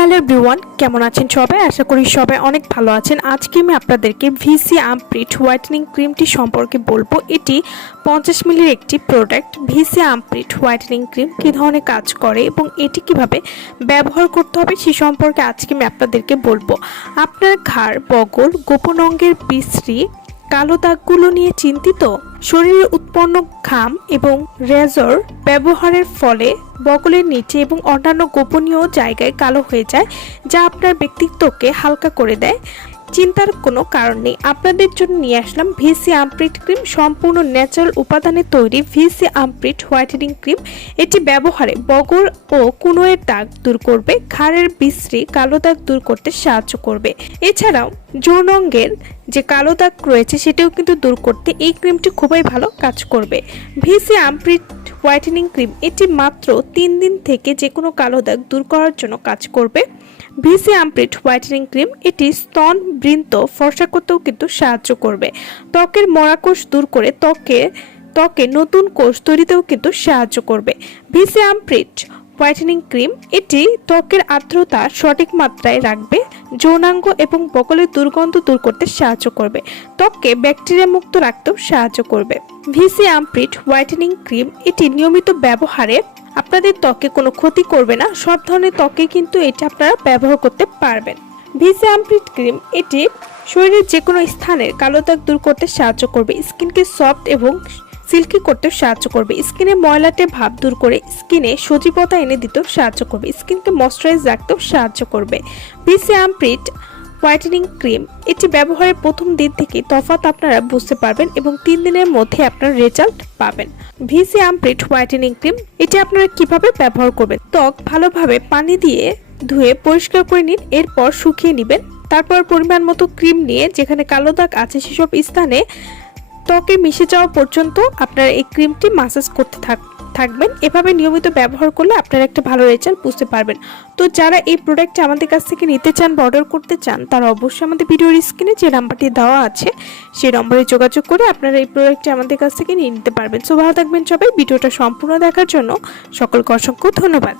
Hello everyone, কেমন আছেন সবাই? আশা করি সবাই অনেক ভালো আছেন। আজকে আমি আপনাদেরকে ভিসি আর্মপিট হোয়াইটেনিং ক্রিমটি সম্পর্কে বলবো। এটি 50 মিলির একটি product. VC armpit whitening cream কী ধরনের কাজ করে এবং এটি কিভাবে ব্যবহার করতে হবে সে সম্পর্কে আজকে আমি আপনাদেরকে বলবো। আপনার ঘাড়, বগল, গোপন অঙ্গের বিশ্রী কালো দাগগুলো নিয়ে চিন্তিত? শরীরে উৎপন্ন ঘাম এবং রেজর ব্যবহারের ফলে বগলের নিচে এবং অন্যান্য গোপনীয় জায়গায় কালো হয়ে যায়, যা আপনার ব্যক্তিত্বকে হালকা করে দেয়? চিন্তার কোনো কারণ নেই। আপনাদের জন্য নিয়ে আসলাম ভিসি আর্মপিট ক্রিম। সম্পূর্ণ ন্যাচারাল উপাদানে তৈরি ভিসি আর্মপিট হোয়াইটেনিং ক্রিম। এটি ব্যবহারে বগল ও কুনোয়ের দাগ দূর করবে, ঘাড়ের বিশ্রী কালো দাগ দূর করতে সাহায্য করবে। এছাড়াও যৌনাঙ্গের যে কালো দাগ রয়েছে সেটাও কিন্তু দূর করতে এই ক্রিমটি খুবই ভালো কাজ করবে। ভিসি আর্মপিট হোয়াইটেনিং ক্রিম এটি মাত্র 3 দিন থেকে যে কোনো কালো দাগ দূর করার জন্য কাজ করবে। ভিসি আর্মপিট হোয়াইটেনিং ক্রিম এটি স্তন বৃন্ত ফর্সা করতেও কিন্তু সাহায্য করবে। ত্বকের মরা কোষ দূর করে ত্বকে নতুন কোষ তৈরিতেও কিন্তু সাহায্য করবে। ভিসি আর্মপিট হোয়াইটেনিং ক্রিম এটি ত্বকের আর্দ্রতা সঠিক মাত্রায় রাখবে, যৌনাঙ্গ এবং বগলের দুর্গন্ধ দূর করতে সাহায্য করবে, ত্বককে ব্যাকটেরিয়া মুক্ত রাখতেও সাহায্য করবে। ভিসি আর্মপিট হোয়াইটেনিং ক্রিম এটি নিয়মিত ব্যবহারে আপনাদের ত্বকে কোনো ক্ষতি করবে না। সব ধরনের ত্বকে কিন্তু এটি আপনারা ব্যবহার করতে পারবেন। ভিসি আর্মপিট ক্রিম এটি শরীরের যে কোনো স্থানের কালো দাগ দূর করতে সাহায্য করবে, স্কিনকে সফট এবং সিল্কি করতেও সাহায্য করবে, স্কিনে ময়লাটে ভাব দূর করে স্কিনে সজীবতা এনে দিতেও সাহায্য করবে, স্কিনকে ময়শ্চারাইজ রাখতেও সাহায্য করবে। ভিসি আর্মপিট হোয়াইটেনিং ক্রিম এটি ব্যবহারের প্রথম দিন থেকে তফাৎ আপনারা বুঝতে পারবেন এবং 3 দিনের মধ্যে আপনার রেজাল্ট পাবেন। ভিসি আর্মপিট হোয়াইটেনিং ক্রিম এটি আপনারা কিভাবে ব্যবহার করবেন? ত্বক ভালোভাবে পানি দিয়ে ধুয়ে পরিষ্কার করে নিন, এরপর শুকিয়ে নেবেন। তারপর পরিমাণ মতো ক্রিম নিয়ে যেখানে কালো দাগ আছে সেসব স্থানে ত্বকে মিশে যাওয়া পর্যন্ত আপনারা এই ক্রিমটি মাসাজ করতে থাকবেন। এভাবে নিয়মিত ব্যবহার করলে আপনারা একটা ভালো রেজাল্ট বুঝতে পারবেন। তো যারা এই প্রোডাক্টটি আমাদের কাছ থেকে নিতে চান বা অর্ডার করতে চান, তারা অবশ্যই আমাদের ভিডিওর স্ক্রিনে যে নাম্বারটি দেওয়া আছে সেই নম্বরে যোগাযোগ করে আপনারা এই প্রোডাক্টটি আমাদের কাছ থেকে নিয়ে নিতে পারবেন। সো ভালো থাকবেন সবাই। ভিডিওটা সম্পূর্ণ দেখার জন্য সকলকে অসংখ্য ধন্যবাদ।